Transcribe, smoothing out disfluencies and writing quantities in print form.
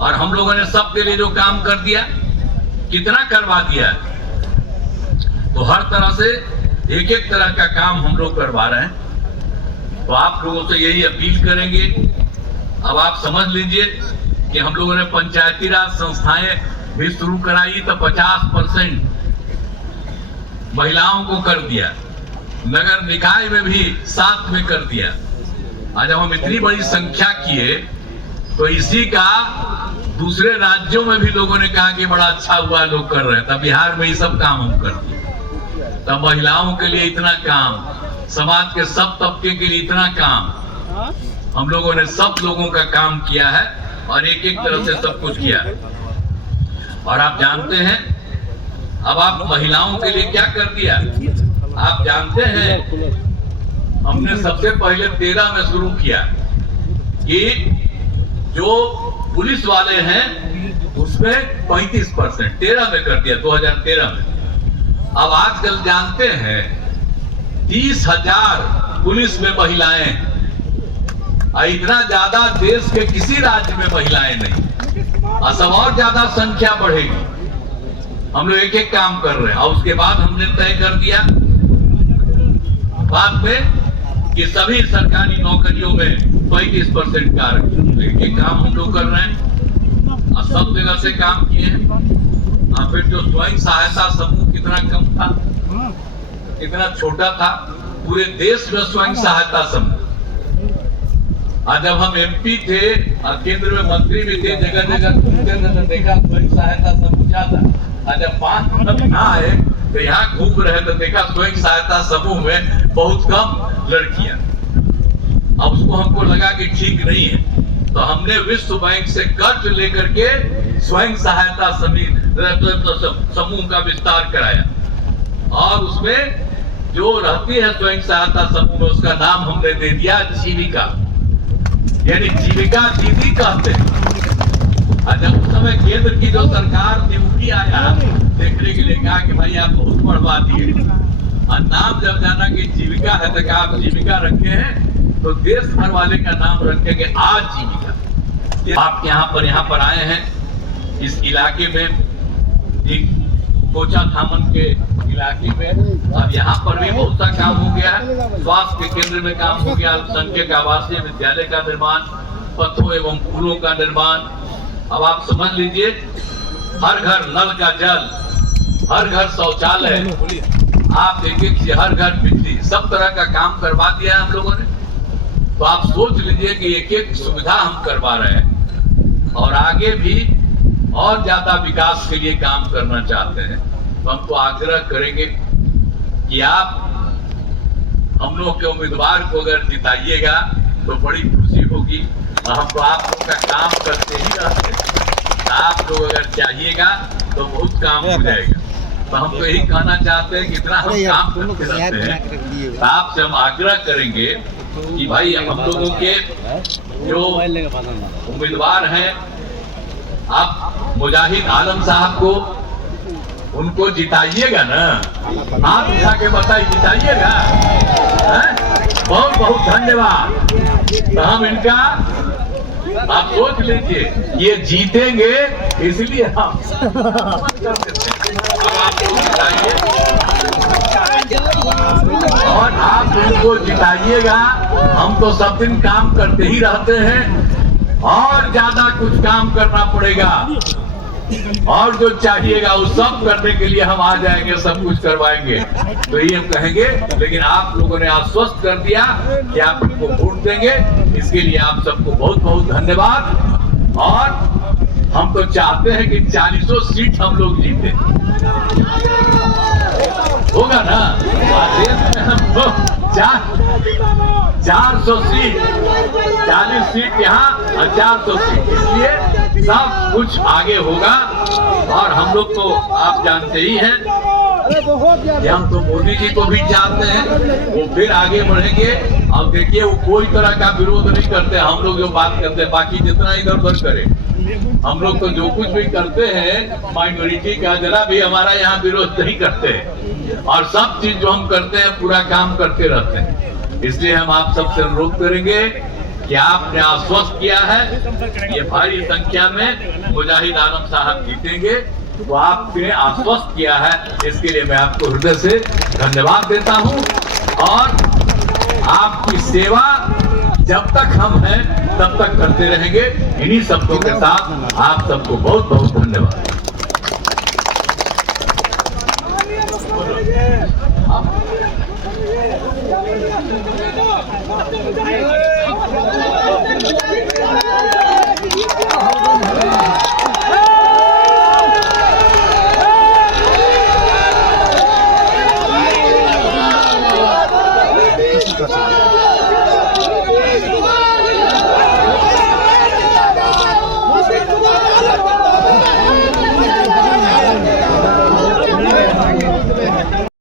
और हम लोगों ने सबके लिए जो काम कर दिया, कितना करवा दिया। तो हर तरह से एक एक तरह का काम हम लोग करवा रहे हैं। तो आप लोगों से यही अपील करेंगे। अब आप समझ लीजिए कि हम लोगों ने पंचायती राज संस्थाएं भी शुरू कराई तो 50% महिलाओं को कर दिया, नगर निकाय में भी साथ में कर दिया। आज हम इतनी बड़ी संख्या किए तो इसी का दूसरे राज्यों में भी लोगों ने कहा कि बड़ा अच्छा हुआ, लोग कर रहे हैं। तब बिहार में ये सब काम हम कर दिए। तब महिलाओं के लिए इतना काम, समाज के सब तबके के लिए इतना काम, हम लोगों ने सब लोगों का काम किया है और एक एक तरह से सब कुछ किया है। और आप जानते हैं अब आप महिलाओं के लिए क्या कर दिया। आप जानते हैं हमने सबसे पहले 13 में शुरू किया कि जो पुलिस वाले हैं उसमें 35% 13 में कर दिया, 2013 में। अब आजकल जानते हैं 30,000 पुलिस में महिलाएं, इतना ज्यादा देश के किसी राज्य में महिलाएं नहीं। असम और ज्यादा संख्या बढ़ेगी। हम लोग एक एक काम कर रहे हैं। और उसके बाद हमने तय कर दिया बाद में कि सभी सरकारी नौकरियों में 35% का एक एक काम हम लोग कर रहे हैं और सब जगह से काम किए हैं। फिर जो स्वयं सहायता समूह कितना कम था, कितना छोटा था, पूरे देश में स्वयं सहायता समूह। आज जब हम एमपी थे और केंद्र में मंत्री भी थे, जगह जगह घूमते थे तो देखा स्वयं सहायता समूह ज्यादा। आज जब 5 मिनट ना आए तो यहाँ घूम रहे तो देखा स्वयं सहायता समूह में बहुत कम लड़कियां। अब उसको हमको लगा कि ठीक नहीं है, तो हमने विश्व बैंक से कर्ज लेकर के स्वयं सहायता समूह का विस्तार कराया। और उसमें जो रहती है स्वयं सहायता समूह में उसका नाम हमने दे दिया जीविका, यानी जीविका दीदी कहते हैं। जब उस समय केंद्र की जो सरकार नियुक्ति आया देखने के लिए कहा कि भाई आप बहुत बढ़वा दिए, और नाम जब जाना कि जीविका है तो आप जीविका रखे हैं तो देश भर वाले का नाम रखेंगे आज जीविका। आप यहाँ पर आए हैं इस इलाके में, एक कोचा धामन के इलाके में। अब यहाँ पर भी बहुत सा काम हो गया है। स्वास्थ्य केंद्र में काम हो गया, अल्पसंख्यक आवासीय विद्यालय का निर्माण, पथों एवं पुलों का निर्माण। अब आप समझ लीजिए हर घर नल का जल, हर घर शौचालय, आप एक हर घर बिजली, सब तरह का काम करवा दिया है हम लोगों ने। तो आप सोच लीजिए कि एक एक सुविधा हम करवा रहे हैं और आगे भी और ज्यादा विकास के लिए काम करना चाहते हैं। तो हमको आग्रह करेंगे कि आप हम लोग के उम्मीदवार को अगर जिताइएगा तो बड़ी खुशी होगी। और हम तो आप लोग का काम करते ही रहते हैं। आप लोग अगर चाहिएगा तो बहुत काम हो जाएगा। तो हम तो यही कहना चाहते हैं कि इतना हम काम करते रहते हैं। तो आपसे हम आग्रह करेंगे कि भाई हम लोगों के जो उम्मीदवार हैं, आप मुजाहिद आलम साहब को उनको जिताइएगा ना। हाथ उठा के बताइए, जिताइएगा। बहुत बहुत धन्यवाद। तो हम इनका, आप सोच लीजिए ये जीतेंगे इसलिए हम और आप इनको जिताइएगा। हम तो सब दिन काम करते ही रहते हैं और ज्यादा कुछ काम करना पड़ेगा और जो चाहिएगा वो सब करने के लिए हम आ जाएंगे, सब कुछ करवाएंगे। तो ये हम कहेंगे, लेकिन आप लोगों ने आश्वस्त कर दिया कि आप उनको वोट देंगे, इसके लिए आप सबको बहुत बहुत धन्यवाद। और हम तो चाहते हैं कि 40 सीट हम लोग जीते, होगा ना। देश में हम 400 सीट, 40 सीट यहाँ और 400 सीट, इसलिए सब कुछ आगे होगा। और हम लोग तो आप जानते ही हैं कि हम तो मोदी जी को भी जानते हैं, वो फिर आगे बढ़ेंगे। अब देखिए वो कोई तरह का विरोध नहीं करते। हम लोग जो बात करते हैं, बाकी जितना इधर उधर करे, हम लोग तो जो कुछ भी करते हैं माइनॉरिटी का जरा भी हमारा यहाँ विरोध नहीं करते हैं। और सब चीज जो हम करते हैं पूरा काम करते रहते हैं। इसलिए हम आप सबसे अनुरोध करेंगे कि आपने आश्वस्त किया है ये भारी संख्या में मुजाहिद आलम साहब जीतेंगे, वो आपने आश्वस्त किया है, इसके लिए मैं आपको हृदय से धन्यवाद देता हूं। और आपकी सेवा जब तक हम हैं तब तक करते रहेंगे। इन्हीं शब्दों के साथ आप सबको बहुत बहुत धन्यवाद।